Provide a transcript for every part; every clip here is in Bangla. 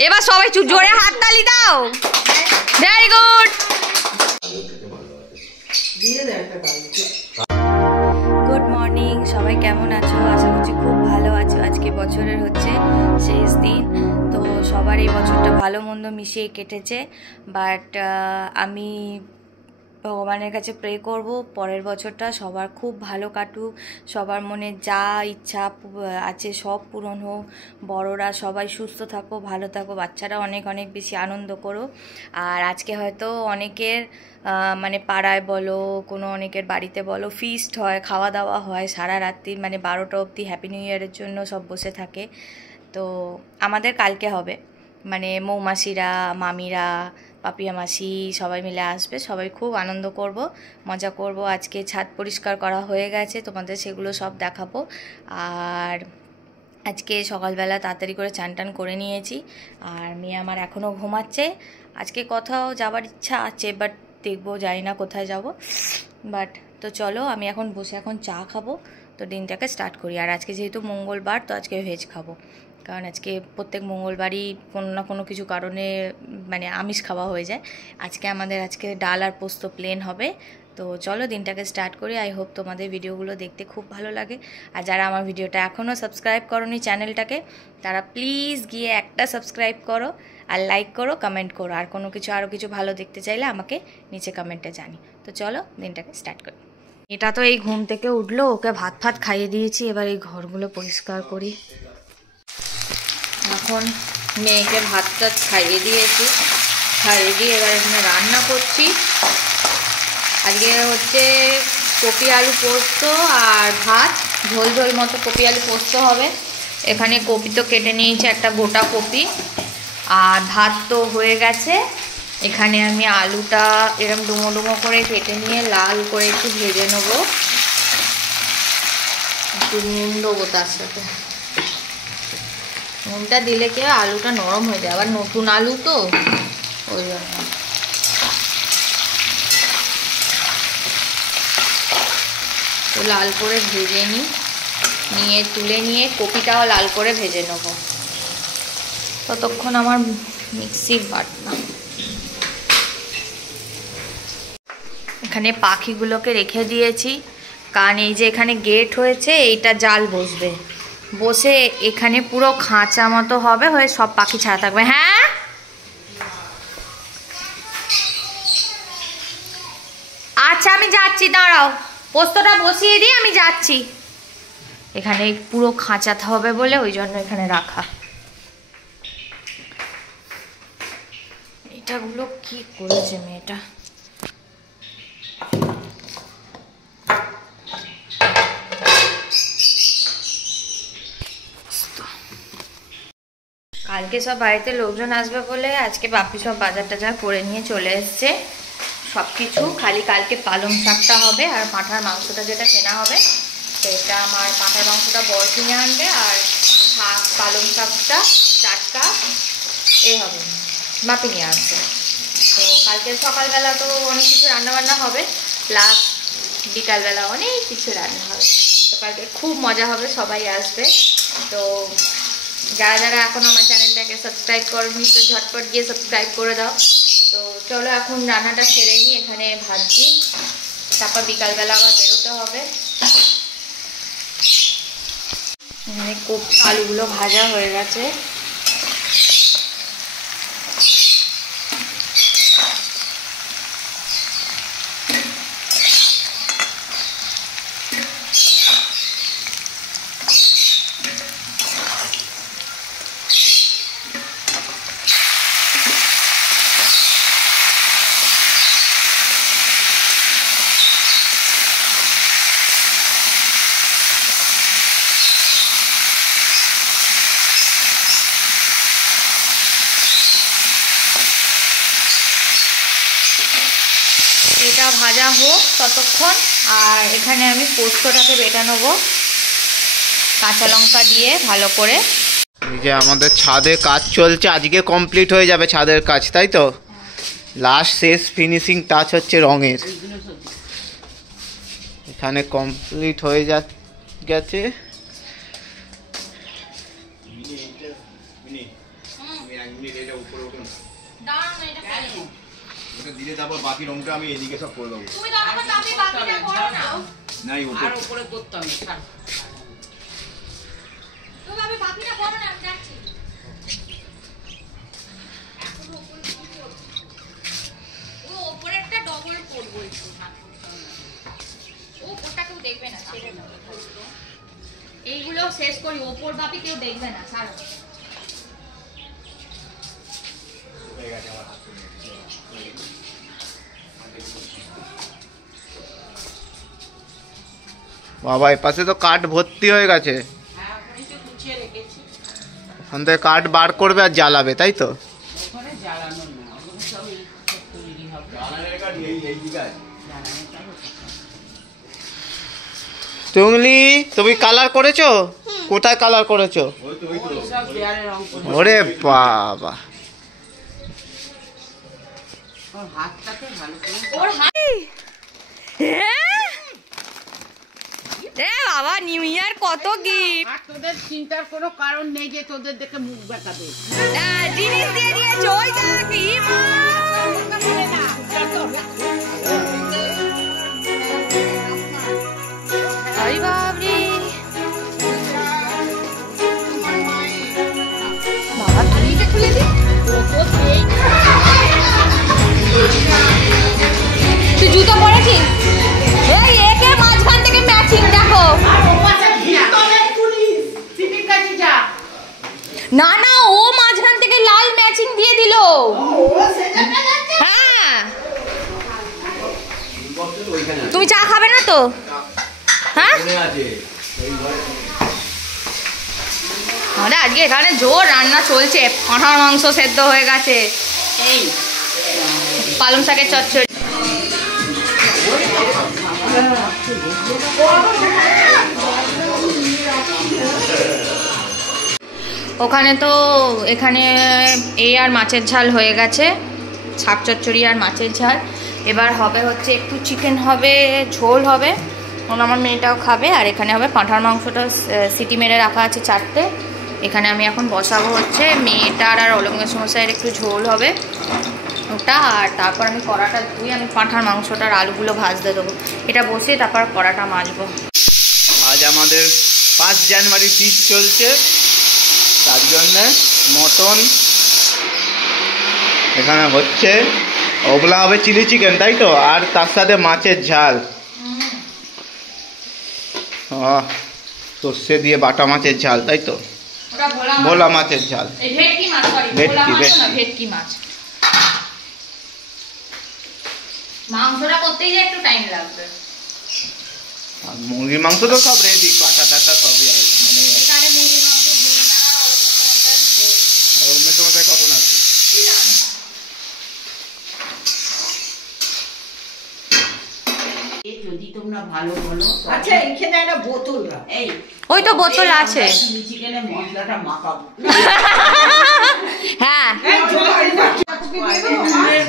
এবার সবাই জোরে হাততালি দাও। Very good. গুড মর্নিং, সবাই কেমন আছো? আশা করছি খুব ভালো আছো। আজকে বছরের হচ্ছে শেষ দিন, তো সবার এই বছরটা ভালো মন্দ মিশিয়ে কেটেছে। বাট আমি ভগবানের কাছে প্রে করব পরের বছরটা সবার খুব ভালো কাটুক, সবার মনে যা ইচ্ছা আছে সব পূরণ হোক, বড়রা সবাই সুস্থ থাকো, ভালো থাকো, বাচ্চারা অনেক অনেক বেশি আনন্দ করো। আর আজকে হয়তো অনেকের মানে পাড়ায় বলো, কোনো অনেকের বাড়িতে বলো ফিস্ট হয়, খাওয়া দাওয়া হয় সারা রাত্রি, মানে 12টা অবধি হ্যাপি নিউ ইয়ারের জন্য সব বসে থাকে। তো আমাদের কালকে হবে, মানে মৌমাসিরা, মামিরা, পাপিয়া মাসি সবাই মিলে আসবে, সবাই খুব আনন্দ করব, মজা করব। আজকে ছাদ পরিষ্কার করা হয়ে গেছে, তোমাদের সেগুলো সব দেখাবো। আর আজকে সকালবেলা তাড়াতাড়ি করে চান টান করে নিয়েছি, আর মেয়ে আমার এখনও ঘুমাচ্ছে। আজকে কোথাও যাবার ইচ্ছা আছে, বাট দেখবো, জানি না কোথায় যাব। বাট তো চলো, আমি এখন বসে এখন চা খাবো, তো দিনটাকে স্টার্ট করি। আর আজকে যেহেতু মঙ্গলবার, তো আজকে ভেজ খাবো, কারণ আজকে প্রত্যেক মঙ্গলবারই কোনো না কোনো কিছু কারণে মানে আমিষ খাওয়া হয়ে যায়। আজকে আমাদের ডাল আর পোস্ত প্লেন হবে। তো চলো দিনটাকে স্টার্ট করি। আই হোপ তোমাদের ভিডিওগুলো দেখতে খুব ভালো লাগে। আর যারা আমার ভিডিওটা এখনও সাবস্ক্রাইব করোনি চ্যানেলটাকে, তারা প্লিজ গিয়ে একটা সাবস্ক্রাইব করো, আর লাইক করো, কমেন্ট করো। আর কোনো কিছু আরও কিছু ভালো দেখতে চাইলে আমাকে নিচে কমেন্টে জানি। তো চলো দিনটাকে স্টার্ট করি। এটা তো এই ঘুম থেকে উঠলো, ওকে ভাত ফাত খাইয়ে দিয়েছি, এবার এই ঘরগুলো পরিষ্কার করি। এখন মেয়েকে ভাত টাত খাইয়ে দিয়েছি, খাইয়ে দিয়ে এবার এখানে রান্না করছি। আজকে হচ্ছে কপি আলু পোস্ত আর ভাত, ঝোল ঝোল মতো কপি আলু পোস্ত হবে। এখানে কপি তো কেটে নিয়েছি, একটা গোটা কপি, আর ভাত তো হয়ে গেছে। এখানে আমি আলুটা এরকম ডুমো ডুমো করে কেটে নিয়ে লাল করে একটু ভেজে নেবো, একটু নুন দেবো তার সাথে। নুনটা দিলে কি আলুটা নরম হয়ে যায়, আবার নতুন আলু তো ওই জন্য। তো লাল করে ভেজে নিয়ে তুলে নিয়ে কপিটাও লাল করে ভেজে নেব। ততক্ষণ আমার মিক্সির বাটনা। এখানে পাখিগুলোকে রেখে দিয়েছি, কারণ এই যে এখানে গেট হয়েছে, এইটা জাল বসবে, বসে এখানে পুরো খাঁচা মতো হবে, হয়ে সব পাখি ছাড়া থাকবে। হ্যাঁ আচ্ছা আমি যাচ্ছি, দাঁড়াও, পোস্তটা বসিয়ে দিয়ে আমি যাচ্ছি। এখানে পুরো খাঁচাতে হবে বলে ওই জন্য এখানে রাখা। এটাগুলো কি করেছে মেয়েটা। কালকে সব বাড়িতে লোকজন আসবে বলে আজকে বাপি সব বাজার টাজার করে নিয়ে চলে এসছে সব কিছু। খালি কালকে পালং শাকটা হবে, আর পাঁঠার মাংসটা যেটা কেনা হবে সেটা আমার পাঁঠার মাংসটা বড় কিনে আনবে, আর শাক পালং শাকটা টাটকা এই হবে, বাপি নিয়ে আসবে। তো কালকে সকালবেলা তো অনেক কিছু রান্নাবান্না হবে, প্লাস বিকালবেলা অনেক কিছু রান্না হবে। তো কালকে খুব মজা হবে, সবাই আসবে। তো যারা যারা এখন আমার চ্যানেলটাকে সাবস্ক্রাইব করনি, তো ঝটপট গিয়ে সাবস্ক্রাইব করে দাও। তো চলো এখন রান্নাটা সেরে নিই, এখানে ভাজছি, তারপর বিকালবেলা আবার বেরোতে হবে। এখানে আলুগুলো ভাজা হয়ে গেছে। এটা ভাজা হোক ততক্ষণ, আর এখানে আমি পোস্তটাকে বেটে নেবো কাঁচা লঙ্কা দিয়ে ভালো করে। এই যে আমাদের ছাদে কাজ চলছে, আজকে কমপ্লিট হয়ে যাবে ছাদের কাজ, তাই তো? লাস্ট শেষ ফিনিশিং টাচ হচ্ছে রঙের। এখানে কমপ্লিট হয়ে গেছে। দিলে তারপর বাকি রংটা আমি এদিকে সব করে দেবো। তুমি তো আমাকে চাবি বাকিটা করো না। না এই আর উপরে করতাম না। তুমি আমি বাকিটা করো না, আমি যাচ্ছি। ও উপরেরটা ডবল করবো একটু, ও ওটা কেউ দেখবে না, ছেড়ে দাও। এইগুলো শেষ করি, ওপর বাপি কেউ দেখবে না, ছাড়ো। বাবা এ পাশে তো কাঠ ভর্তি হয়ে গেছে, হ্যাঁ ওখানে তো গুছিয়ে রেখেছি। ওখান থেকে কাঠ বার করবে আর জ্বালাবে, তাই তো? ওখানে জ্বালানো না, ওগুলো সব এই তৈরি হবে। জ্বালানোটা হচ্ছে। টুংলি তুমি কালার করেছো? কোথায় কালার করেছো? ওই সব দেয়ালে রং করে। ওরে বাবা, ওর হাতটাকে ভালো করে। ওর হাত বাবা, নিউ ইয়ার কত গিফট! আর তোদের চিন্তার কোনো কারণ নেই যে তোদের দেখে মুখ বেঁকাবে। জিনিস দিয়ে দিয়েছো, ওই দেখ, ইমা! আরে বাপরে, বাবা তুই এটা খুলে দি। তুই জুতো পরেছিস? এই একে মাঝখান থেকে ম্যাচিং দেখো। না না, ও মাঝখান থেকে লাল ম্যাচিং দিয়ে দিল। হ্যাঁ, তুমি চা খাবে না তো? হ্যাঁ, আমাদের আজকে এখানে জোর রান্না চলছে, পাঁঠার মাংস সেদ্ধ হয়ে গেছে, এই পালং শাকের চচ্চড়ি। ওখানে তো এখানে এই আর মাছের ঝাল হয়ে গেছে, শাক চচ্চড়ি আর মাছের ঝাল। এবার হবে হচ্ছে একটু চিকেন হবে, ঝোল হবে, আমার মেয়েটাও খাবে। আর এখানে হবে পাঁঠার মাংসটা সিটি মেরে রাখা আছে 4টে। এখানে আমি এখন বসাবো হচ্ছে মেয়েটার আর অলঙ্গের সমস্যার একটু ঝোল হবে ওটা। আর তারপর আমি কড়াটা ধুই, আমি পাঁঠার মাংসটার আলুগুলো ভাজতে দেবো। এটা বসিয়ে তারপর কড়াটা মাজবো। আজ আমাদের 5 জানুয়ারি ফিস্ট চলছে, তার জন্যে মটন এখানে হচ্ছে। ওগুলা হবে চিলি চিকেন, তাই তো? আর তার সাথে মাছের ঝাল, সর্ষে দিয়ে বাটা মাছের ঝাল, তাই তো? ভোলা মাছের ঝাল, ভেটকি মাছ, ভেটকি মাছ। মাংসটা করতেই যে একটু টাইম লাগবে। আর মুরগির মাংস তো সব রেডি, কাটা টাটা সবই আছে। মানে এখানে মুরগির মাংস ভেঙে দেওয়া, অন্য সময় কখন আছে? যদি তোমরা ভালো বলো। আচ্ছা এখানে একটা বোতল রাখ। এই ওই তো বোতল আছে। চিকেনে মশলাটা মাখাবো। হ্যাঁ,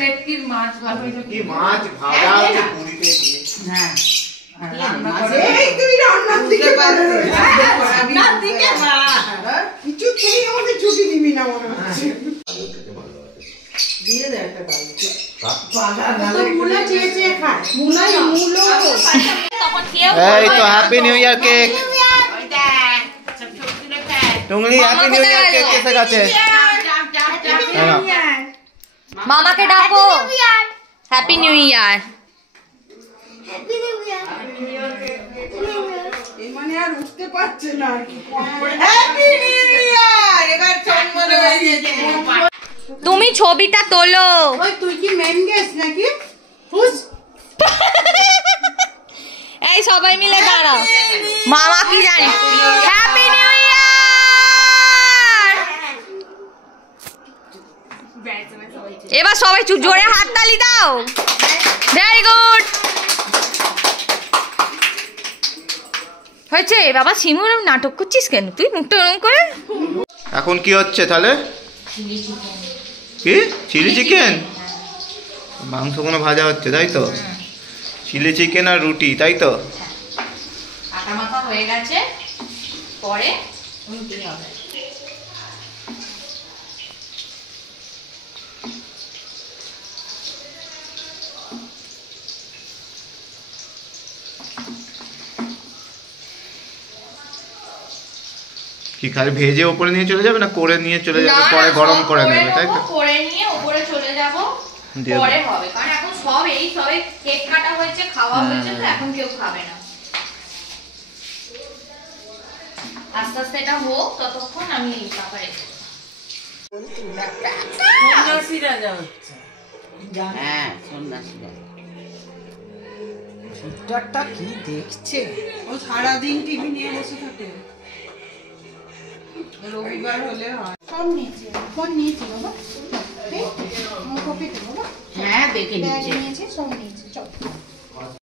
ভেটকির মাছ ভালো। কি মাছ ভাজা হচ্ছে পুরিতে দিয়ে। হ্যাঁ এই তুই রান্নার দিকে রান্নার দিকে কিছু তুই আমাকে ছুটি দিবি না মনে হচ্ছে। দিয়ে দে একটা মুলা চেয়ে চেয়ে খায়। মুলো তখন কেউ এই তো হ্যাপি নিউ ইয়ার কেক। টুংলি হ্যাপি নিউ ইয়ার কেক কেসে গেছে? মামাকে ডাকো, হ্যাপি নিউ ইয়ার। মানে আর উঠতে পারছে না আর কি। হ্যাপি নিউ ইয়ার। এবার জন্মদিন হয়ে গেছে। তুমি ছবিটা তোলো। ওই তুই কি মেন গেস্ট নাকি? হুস এই সবাই মিলে দাঁড়াও, মামা কি জানে। হ্যাপি নিউ ইয়ার। এবার সবাই জোরে হাততালি দাও। Very good. হয়েছে বাবা। শিমু নাটক করছিস কেন তুই? মুখটা ওরম করে। এখন কি হচ্ছে তাহলে? কি চিলি চিকেন? মাংস কোনো ভাজা হচ্ছে, তাই তো? চিলি চিকেন আর রুটি, তাই তো? আটা মাখা হয়ে গেছে, পরে রুটি হবে। কি খালি ভেজে ওপরে নিয়ে চলে যাবে না করে নিয়ে চলে যাবে পরে গরম করে নেবে তাই তো? করে নিয়ে উপরে চলে যাব পরে হবে, কারণ এখন সব এই সবে কেক কাটা হয়েছে, খাওয়া হয়েছে, তো এখন কেউ খাবে না। আস্তে আস্তে এটা হোক, ততক্ষণ আমি তারপরে সন্ন্যাসী রাজা হচ্ছে। হ্যাঁ সন্ন্যাসী রাজা। ভিতরটা কি দেখছে, ও সারাদিন টিভি নিয়ে বসে থাকে। রবিবার হলে হয়। ফোন নিয়েছি বাবা, হ্যাঁ দেখে নিচ্ছে। নিয়েছি, সব নিয়েছি, চল